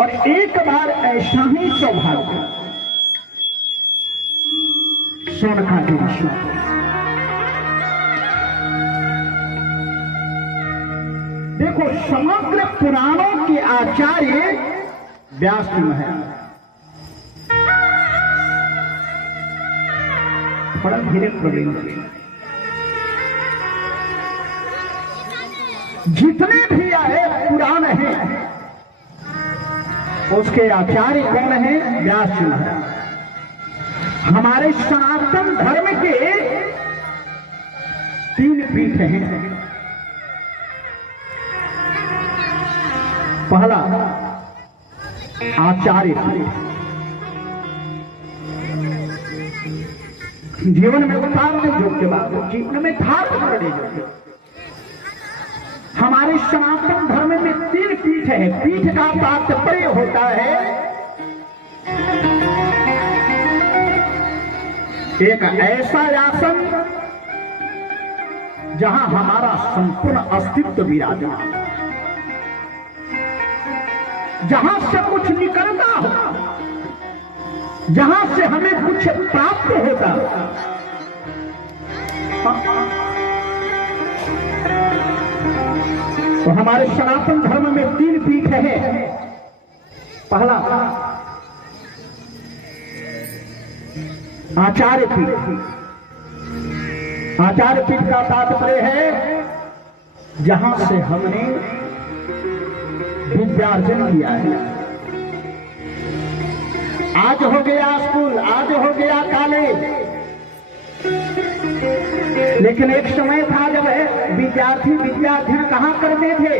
और एक बार ऐसा ही सौभाग्य सोनकाठी ऋषि, देखो समग्र पुराणों के आचार्य व्यास जी महाराज, बड़ा धीरे प्रवीण, जितने भी आए पुराण हैं उसके आचार्य कौन है? व्यास जी महाराज। हमारे सनातन धर्म के 3 पीठ हैं। पहला आचार्य पीठ, जीवन में उतारने योग्य बात, जीवन में धारण करने योग्य। हमारे सनातन धर्म में 3 पीठ है। पीठ का तात्पर्य होता है एक ऐसा आसन जहां हमारा संपूर्ण अस्तित्व विराजमान, जहां से कुछ निकलता हो, जहां से हमें कुछ प्राप्त होता। तो हमारे सनातन धर्म में 3 पीठ है। पहला आचार्य पीठ। आचार्य पीठ का तात्पर्य है जहां से हमने विद्यार्जन किया है। आज हो गया स्कूल, आज हो गया कॉलेज, लेकिन एक समय था जब विद्यार्थी विद्याध्ययन कहां करते थे?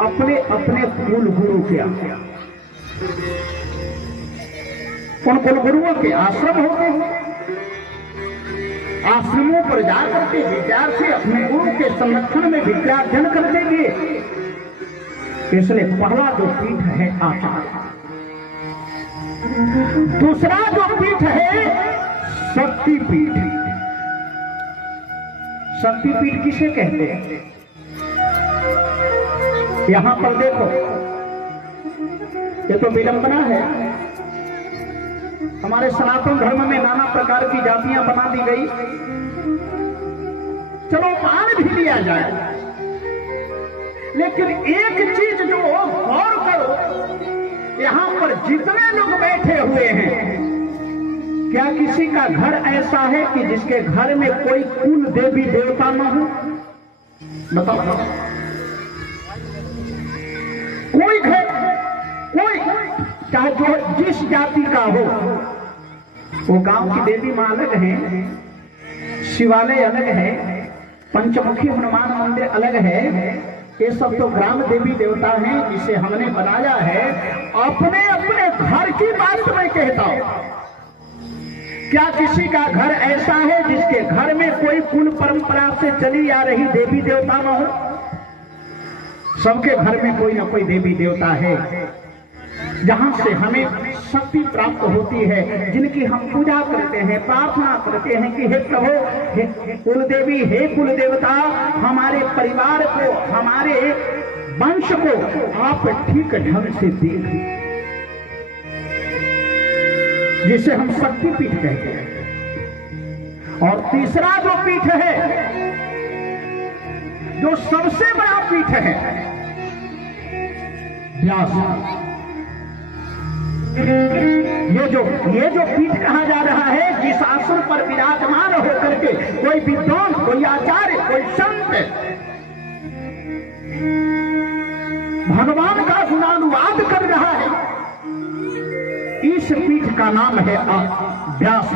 अपने अपने कुल गुरु के आगे। उन कुल गुरुओं के आश्रम होते हैं, आश्रमों पर जाकर के विद्यार्थी अपने गुरु के संरक्षण में विद्याध्ययन करते थे। इसलिए पहला जो पीठ है आचार्य। दूसरा जो पीठ है शक्ति पीठ। शक्ति पीठ किसे कहते हैं? यहां पर देखो, ये तो विडंबना है। हमारे सनातन धर्म में नाना प्रकार की जातियां बना दी गई। चलो मान भी लिया जाए, लेकिन एक चीज जो गौर करो, यहां पर जितने लोग बैठे हुए हैं, क्या किसी का घर ऐसा है कि जिसके घर में कोई कुल देवी देवता न हो? बताओ। कोई घर, कोई, चाहे जो जिस जाति का हो, वो गांव की देवी मां अलग है, शिवालय अलग है, पंचमुखी हनुमान मंदिर अलग है। ये सब तो ग्राम देवी देवता हैं जिसे हमने बनाया है। अपने अपने घर की बात मैं कहता हूं। क्या किसी का घर ऐसा है जिसके घर में कोई कुल परंपरा से चली आ रही देवी देवता न हो? सबके घर में कोई ना कोई देवी देवता है, जहां से हमें शक्ति प्राप्त होती है, जिनकी हम पूजा करते हैं, प्रार्थना करते हैं कि हे प्रभु, हे कुल देवी, हे कुल देवता, हमारे परिवार को, हमारे वंश को आप ठीक ढंग से देखिए, जिसे हम शक्ति पीठ कहते हैं। और तीसरा जो पीठ है, जो सबसे बड़ा पीठ है, व्यास। ये जो पीठ कहा जा रहा है, जिस आसन पर विराजमान होकर के कोई विद्वान, कोई आचार्य, कोई संत भगवान का गुणानुवाद कर रहा है, इस पीठ का नाम है व्यास।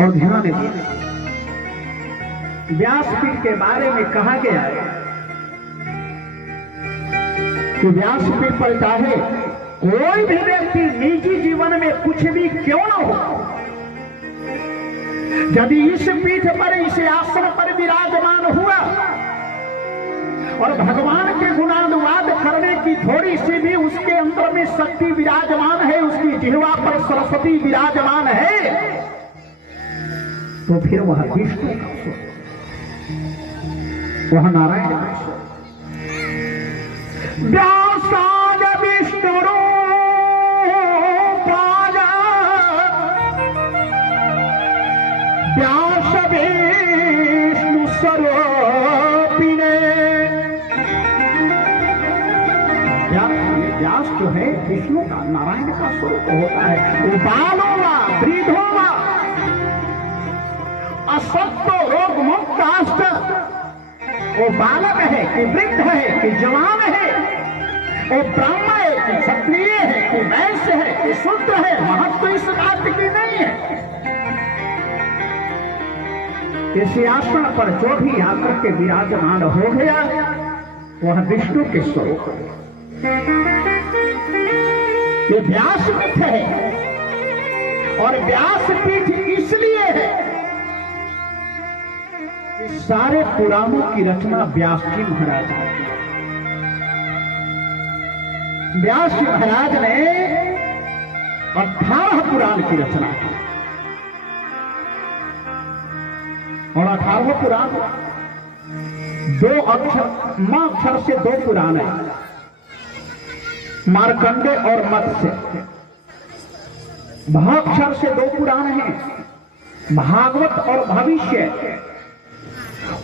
और ध्यान दीजिए, व्यास पीठ के बारे में कहा गया है कि व्यास पीठ पर चाहे कोई भी व्यक्ति निजी जीवन में कुछ भी क्यों न हो, यदि इस पीठ पर, इस आसन पर विराजमान हुआ और भगवान के गुणानुवाद करने की थोड़ी सी भी उसके अंदर में शक्ति विराजमान है, उसकी जिह्वा पर सरस्वती विराजमान है, तो फिर वह विष्णु का स्वरूप, वह नारायण का स्वरूप। व्यासाय विष्णुरूपाय व्यास विष्णु स्वरूपिणे। व्यास जो है विष्णु का, नारायण का स्वरूप होता है। वो बालो वा वृद्धो वा असत्तो रोग मुक्त अष्ट, वो बालक है कि वृद्ध है कि जवान है, वो ब्राह्मण है कि क्षत्रिय है कि वैश्य है कि शूद्र है, महत्व इस बात की नहीं है। इस आसन पर जो भी आकर के विराजमान हो गया वह विष्णु के स्वरूप है। ये व्यासपीठ है और व्यासपीठ इसलिए है कि सारे पुराणों की रचना व्यास जी महाराज ने की। व्यास जी महाराज ने 18 पुराण की रचना की और 18 पुराण 2 अक्षर, मां अक्षर से 2 पुराण है, मार्कंडे और मत्स्य। भाक्षर से 2 पुराण हैं, भागवत और भविष्य।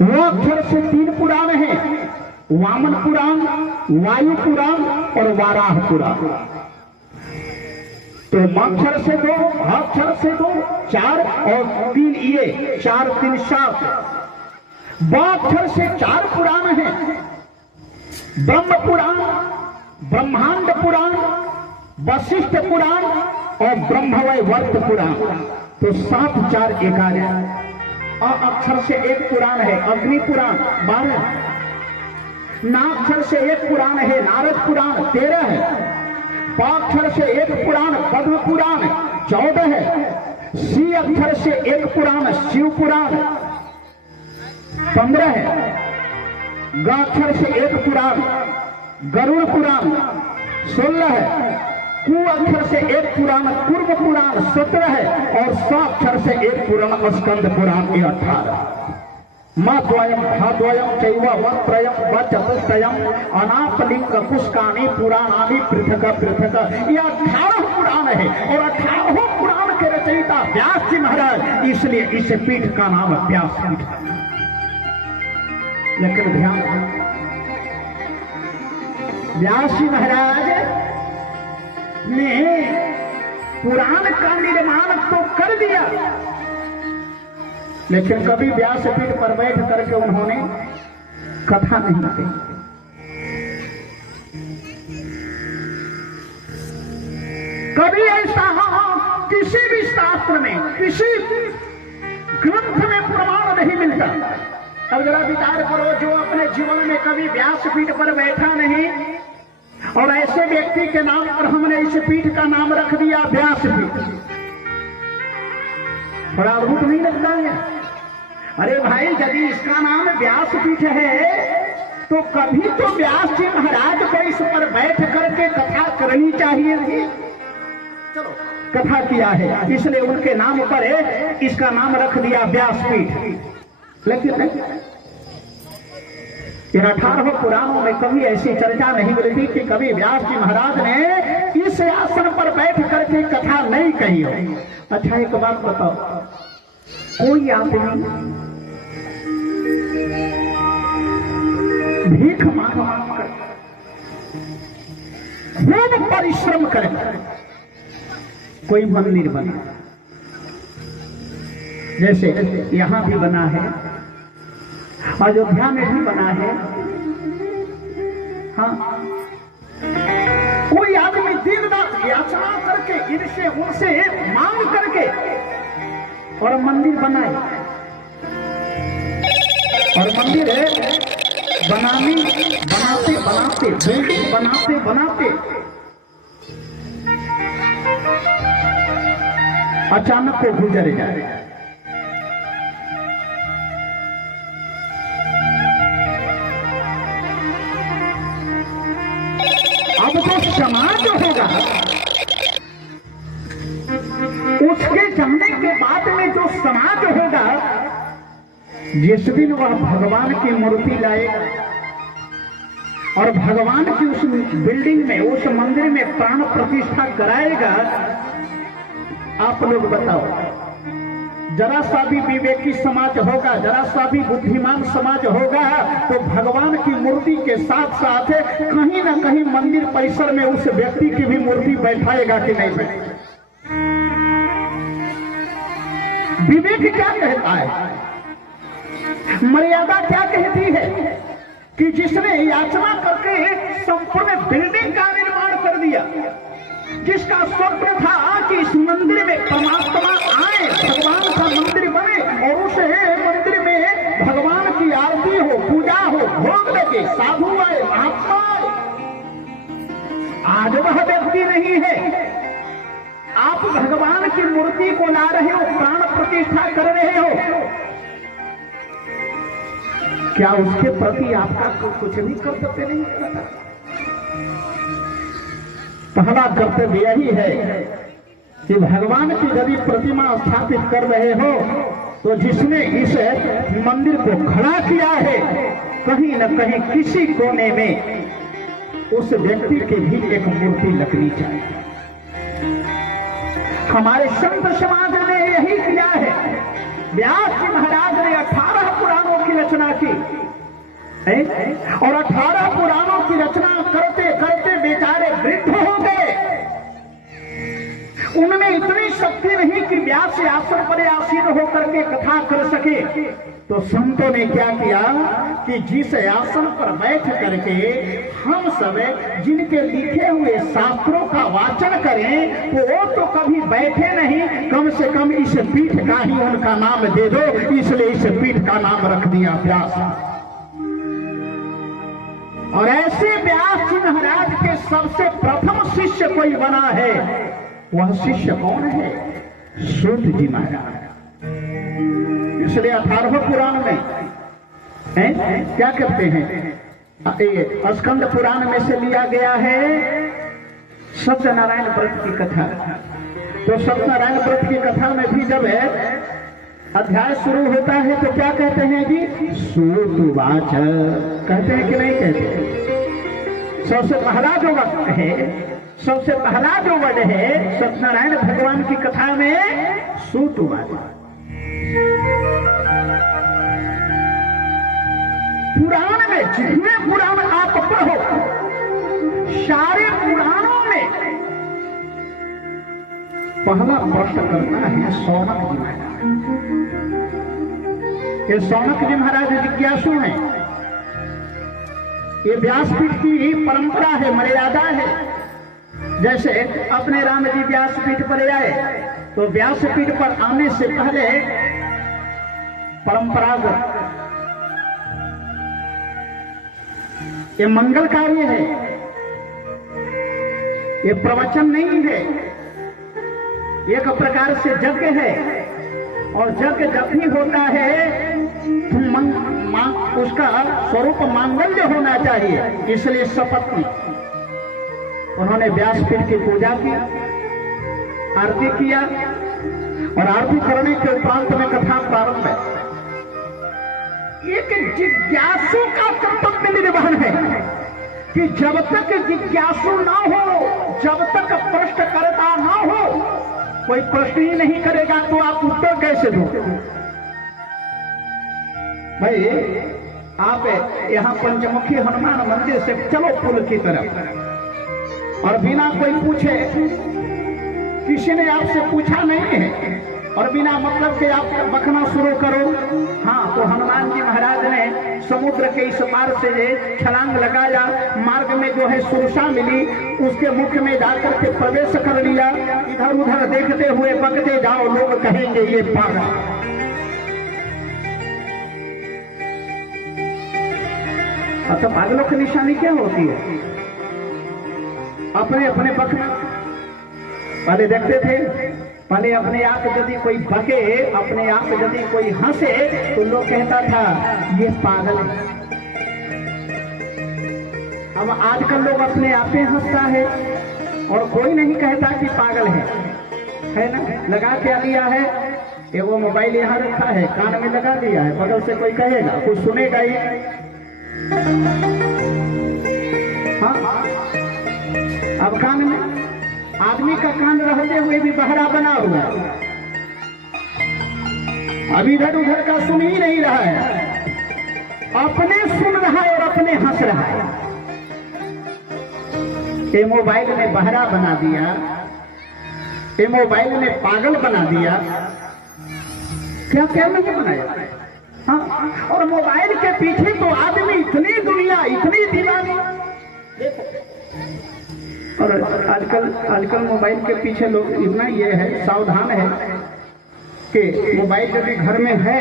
वो अक्षर से 3 पुराण हैं, वामन पुराण, वायु पुराण और वाराह पुराण। तो माक्षर से 2, भाक्षर से 2, 4 और 3 ये 4 3 7। बाक्षर से 4 पुराण हैं, ब्रह्म पुराण, ब्रह्मांड पुराण, वशिष्ठ पुराण और ब्रह्मवैवर्त पुराण। तो 7 4 11। अक्षर से 1 पुराण है, अग्नि पुराण 12। नाक्षर से 1 पुराण है, नारद पुराण 13 है। पाक्षर से 1 पुराण, पद्म पुराण 14 है। सी अक्षर से 1 पुराण, शिव पुराण 15 है। गाक्षर से 1 पुराण, गरुड़ पुराण 16 है। कु अक्षर से 1 पुराण, पूर्व पुराण 17 है। और साक्षर से 1 पुराण, स्कंद पुराण 18। माद्वयम भाद्वयम चैव वत्रयम वचतुष्टयम अनापलिंग पुष्कानि पुराणानि पृथक पृथक। ये 18 पुराण है और 18 पुराण के रचयिता व्यास जी महाराज, इसलिए इस पीठ का नाम व्यास पीठ है। लेकिन ध्यान, व्यास जी महाराज ने पुराण का निर्माण तो कर दिया, लेकिन कभी व्यासपीठ पर बैठ करके उन्होंने कथा नहीं कही। कभी ऐसा किसी भी शास्त्र में, किसी ग्रंथ में प्रमाण नहीं मिलता। अब जरा विचार करो, जो अपने जीवन में कभी व्यासपीठ पर बैठा नहीं और ऐसे व्यक्ति के नाम पर हमने इस पीठ का नाम रख दिया व्यासपीठ, बड़ा अद्भुत नहीं लगता है? अरे भाई, यदि इसका नाम व्यासपीठ है तो कभी तो व्यास जी महाराज को इस पर बैठ करके कथा करनी चाहिए थी। चलो, कथा किया है, इसलिए उनके नाम पर इसका नाम रख दिया व्यासपीठ। लेकिन इन 18 पुराणों में कभी ऐसी चर्चा नहीं मिलती कि कभी व्यास जी महाराज ने इस आसन पर बैठ करके कथा नहीं कही हो। अच्छा, एक बात बताओ, कोई आदमी भीख मांग कर खूब परिश्रम करे, कोई मंदिर बना, जैसे यहां भी बना है, अयोध्या में भी बना है। हाँ, कोई आदमी दिन रात याचना करके, इनसे उनसे मांग करके और मंदिर बनाए, और मंदिर बनाते बनाते बिल्डिंग बनाते बनाते अचानक को गुजर जाए। अब जो समाज होगा, उसके जाने के बाद में जो समाज होगा, जिस दिन वह भगवान की मूर्ति लाएगा और भगवान की उस बिल्डिंग में, उस मंदिर में प्राण प्रतिष्ठा कराएगा, आप लोग बताओ, जरा सा भी विवेकी समाज होगा, जरा सा भी बुद्धिमान समाज होगा तो भगवान की मूर्ति के साथ साथ कहीं ना कहीं मंदिर परिसर में उस व्यक्ति की भी मूर्ति बैठाएगा कि नहीं बैठाएगा? विवेक क्या कहता है, मर्यादा क्या कहती है कि जिसने याचना करके संपूर्ण बिल्डिंग का निर्माण कर दिया, जिसका स्वप्न था कि इस मंदिर में परमात्मा आए, भगवान का मंदिर बने और उस मंदिर में भगवान की आरती हो, पूजा हो, भोग लगे, साधु आए, महात्मा आए, आज वह व्यक्ति नहीं है। आप भगवान की मूर्ति को ला रहे हो, प्राण प्रतिष्ठा कर रहे हो, क्या उसके प्रति आपका कुछ भी कर्तव्य नहीं करता? पहला कर्तव्य यही है कि भगवान की यदि प्रतिमा स्थापित कर रहे हो तो जिसने इस मंदिर को खड़ा किया है, कहीं न कहीं किसी कोने में उस व्यक्ति की भी एक मूर्ति लगनी चाहिए। हमारे संत समाज ने यही किया है। व्यास जी महाराज ने 18 पुराणों की रचना की और 18 पुराणों की रचना करते करते बेचारे वृद्ध हो गए। उनमें इतनी शक्ति नहीं कि व्यास आसन पर आसीन होकर के कथा कर सके, तो संतों ने क्या किया कि जिस आसन पर बैठ करके हम सब जिनके लिखे हुए शास्त्रों का वाचन करें, वो तो कभी बैठे नहीं, कम से कम इस पीठ का ही उनका नाम दे दो, इसलिए इस पीठ का नाम रख दिया व्यास। और ऐसे व्यास जी महाराज के सबसे प्रथम शिष्य कोई बना है, वह शिष्य कौन है? सूत जी महाराज। इसलिए 18 पुराण में क्या कहते हैं, स्कंद पुराण में से लिया गया है सत्यनारायण व्रत की कथा। तो सत्यनारायण व्रत की कथा में भी जब अध्याय शुरू होता है तो क्या कहते हैं जी? सूतवाच कहते हैं कि नहीं कहते? सबसे पहला जो वक्त है, सबसे पहला जो वर्ड है सत्यनारायण भगवान की कथा में सूतवाच। पुराण में जितने पुराण आप पढ़ो, सारे पुराणों में पहला प्रश्न करना है शौनक जी महाराज। ये शौनक जी महाराज जिज्ञासु हैं। ये व्यासपीठ की परंपरा है, मर्यादा है। जैसे अपने राम जी व्यासपीठ पर आए तो व्यासपीठ पर आने से पहले परंपरागत ये मंगल कार्य है, ये प्रवचन नहीं है, एक प्रकार से यज्ञ है। और यज्ञ जब भी होता है तो उसका स्वरूप मांगल्य होना चाहिए। इसलिए शपथ में उन्होंने व्यासपीठ की पूजा की, आरती किया और आरती करने के उपरांत में कथा प्रारंभ है। एक जिज्ञासु का कर्तव्य निर्वहन है कि जब तक जिज्ञासु ना हो, जब तक प्रश्नकर्ता ना हो, कोई प्रश्न ही नहीं करेगा तो आप उत्तर कैसे दोगे? भाई आप यहाँ पंचमुखी हनुमान मंदिर से चलो पुल की तरफ और बिना कोई पूछे, किसी ने आपसे पूछा नहीं है और बिना मतलब के आप बकना शुरू करो। हाँ, तो हनुमान जी महाराज ने समुद्र के इस पार से छलांग लगाया, मार्ग में जो है सुरसा मिली, उसके मुख में जाकर के प्रवेश कर लिया। इधर उधर देखते हुए बकते जाओ, लोग कहेंगे ये पागल। अच्छा, पागलों की निशानी क्या होती है? अपने अपने बकना पहले देखते थे, पहले अपने आप यदि कोई बके, अपने आप यदि कोई हंसे तो लोग कहता था ये पागल है। अब आजकल लोग अपने आप ही हंसता है और कोई नहीं कहता कि पागल है ना? लगा क्या लिया है, वो मोबाइल यहाँ रखा है, कान में लगा दिया है, बगल से कोई कहेगा, कुछ सुनेगा ही। हाँ, अब कान में आदमी का कान रहते हुए भी बहरा बना हुआ है, अब इधर उधर का सुन ही नहीं रहा है, अपने सुन रहा है और अपने हंस रहा है। ये मोबाइल ने बहरा बना दिया, ये मोबाइल ने पागल बना दिया, क्या क्या नहीं बनाया। हाँ, और मोबाइल के पीछे तो आदमी इतनी दुनिया इतनी दीवानी। और आजकल मोबाइल के पीछे लोग इतना ये है, सावधान है कि मोबाइल यदि घर में है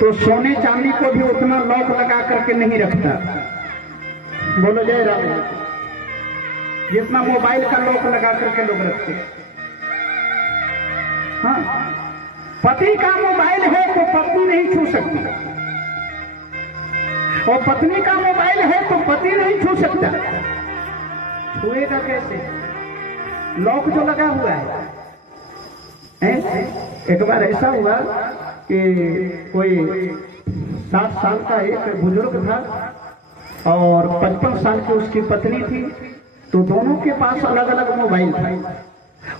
तो सोने चांदी को भी उतना लॉक लगा करके नहीं रखता। बोलो जय राम। जितना मोबाइल का लॉक लगा करके लोग रखते। हाँ, पति का मोबाइल है तो पत्नी नहीं छू सकती, और पत्नी का मोबाइल है तो पति नहीं छू सकता। छुएगा कैसे? लॉक जो लगा हुआ है। एक बार ऐसा हुआ कि कोई 60 साल का एक बुजुर्ग था और 55 साल की उसकी पत्नी थी, तो दोनों के पास अलग अलग मोबाइल था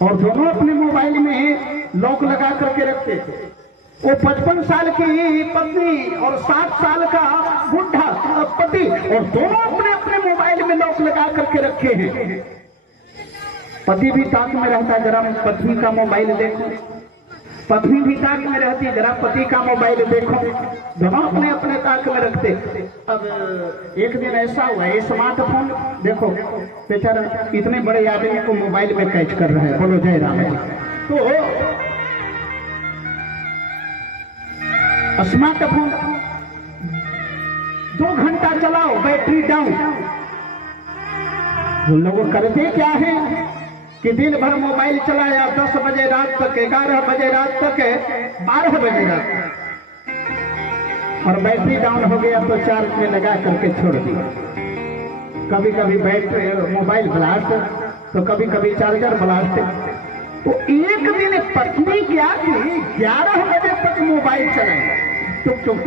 और दोनों अपने मोबाइल में लॉक लगा करके रखते थे। वो 55 साल की पत्नी और 60 साल का बुढ़ा पति, और दोनों अपने अपने मोबाइल में लॉक लगा करके रखे हैं। पति भी ताक में रहता, जरा पत्नी का मोबाइल देखो, पत्नी भी ताक में रहती, जरा पति का मोबाइल देखो, दोनों अपने अपने ताक में रखते। अब एक दिन ऐसा हुआ, ये स्मार्टफोन देखो बेचारा इतने बड़े आदमी को मोबाइल में कैच कर रहा है। बोलो जय राम। तो स्मार्टफोन 2 घंटा चलाओ, बैटरी डाउन। हम लोग करते क्या है कि दिन भर मोबाइल चलाया, 10 बजे रात तक, 11 बजे रात तक, 12 बजे रात तक, और बैटरी डाउन हो गया तो चार्ज में लगा करके छोड़ दिया। कभी कभी बैटरी मोबाइल ब्लास्ट, तो कभी कभी चार्जर ब्लास्ट। तो एक दिन पत्नी क्या की 11 बजे तक मोबाइल चलाया टुक टुक,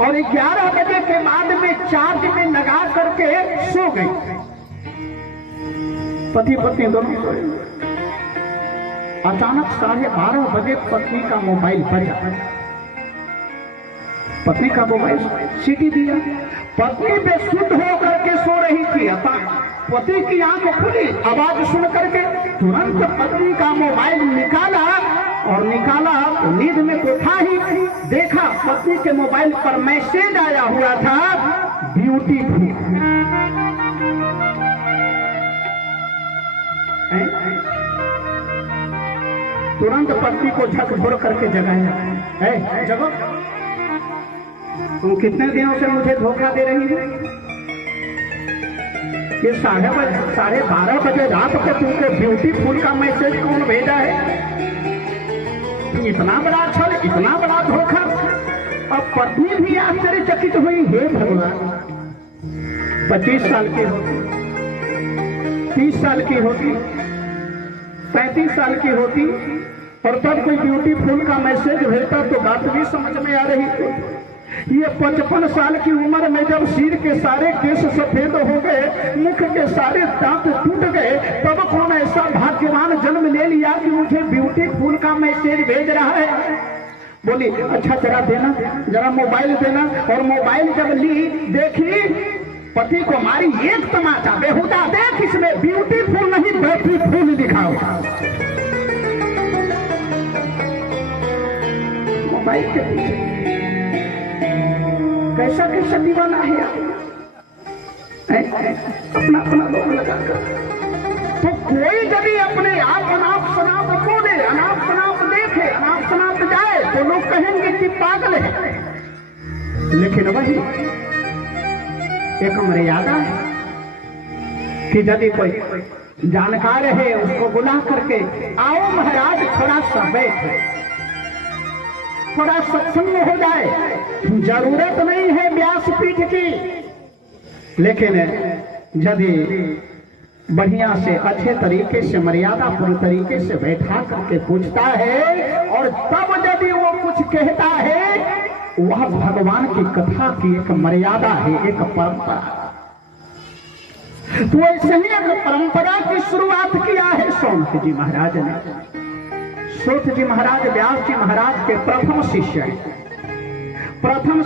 और 11 बजे के बाद में चार्ज में लगा करके सो गई। पति पत्नी दोनों सोए। अचानक 12:30 बजे पत्नी का मोबाइल बजा, पत्नी का मोबाइल सीटी दिया। पत्नी बेसुध होकर के सो रही थी, पति की आंख खुली, आवाज सुन करके तुरंत पत्नी का मोबाइल निकाला, और निकाला नींद में तो था ही, देखा पत्नी के मोबाइल पर मैसेज आया हुआ था, ब्यूटीफुल। तुरंत पत्नी को झकझोर करके जगाया, जगो, तुम कितने दिनों से मुझे धोखा दे रही हो? ये 12:30 बजे रात को तुमको ब्यूटीफुल का मैसेज कौन भेजा है? इतना बड़ा छल, इतना बड़ा धोखा। अब पत्नी भी आश्चर्यचकित हुई, हे भगवान, 25 साल की होती, 30 साल की होती, 35 साल की होती, और तब कोई ब्यूटीफुल का मैसेज भेजता तो बात भी समझ में आ रही थी। ये 55 साल की उम्र में जब सिर के सारे केश सफेद हो गए, मुख के सारे दांत टूट गए, तब कौन ऐसा भाग्यवान जन्म ले लिया कि मुझे ब्यूटीफुल का मैसेज भेज रहा है? बोली अच्छा जरा देना, जरा मोबाइल देना। और मोबाइल जब ली, देखी, पति को मारी एक तमाचा, बेहुदा देख, इसमें ब्यूटीफुल नहीं बैटरीफुल दिखाओ। मोबाइल के पीछे कैसा कैसा दीवाना है अपना अपना लोग लगाकर। तो कोई यदि अपने आप अनाप शनाप बोले, अनाप शनाप देखे, अनाप शनाप जाए, तो लोग कहेंगे कि पागल है। लेकिन वही एक मर्यादा है कि यदि कोई जानकार है उसको बुला करके, आओ महाराज थोड़ा सा बैठे, थोड़ा सत्संग हो जाए, जरूरत नहीं है व्यासपीठ की। लेकिन यदि बढ़िया से अच्छे तरीके से मर्यादापूर्ण तरीके से बैठा करके पूछता है, और तब यदि वो कुछ कहता है, वह भगवान की कथा की एक मर्यादा है, एक परंपरा। तो ऐसे ही एक परंपरा की शुरुआत किया है सोनक जी महाराज ने। सूत जी महाराज व्यास जी महाराज के प्रथम शिष्य हैं। प्रथम